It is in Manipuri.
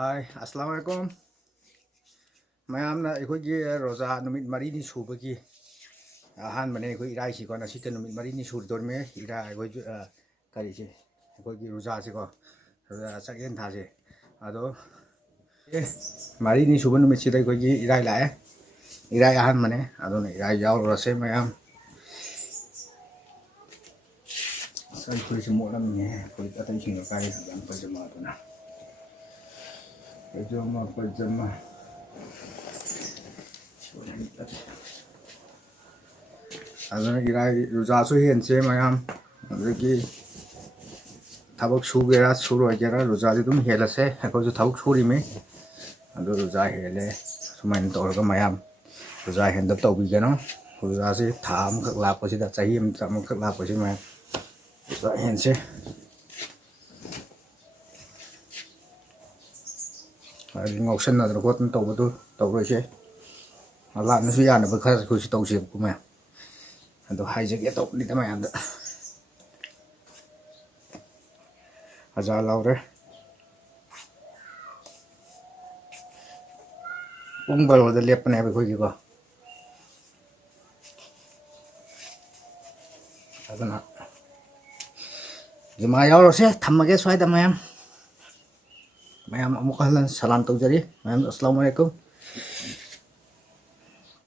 Hi, Assalamualaikum. Mayamna akhoi roza numit marini subagi ahan mane akhoi irai si ko na sita numit marini sur dor me ira akhoi kari si akhoi roza si ko roza sakyen tha si ado marini suban numit sita akhoi irai la irai ahan mane ado ne irai yaw rose mayam sai akhoi si mo lam ne akhoi atai sing no kai han pajama na pajama adana irai roza su hen che mayam adagi tabak sugera suro gera roza di dum hela se ko ju tabak suri me ado roza hele sumain tor ga mayam roza hen da to bi gano roza se tham khak la ko si da chahi am tam khak la ko si ma roza hen se ai ngok sen na ro ko to bu du to ro se ala na su ya na ba kha ko si to si ku ma ado hai je ge to ni ta mayam da aja laure ung bal da lep ne ba ko gi ko adana juma yaw ro se thamage swai da mayam mayam amuk halan salam tawjari mayam assalamu alaikum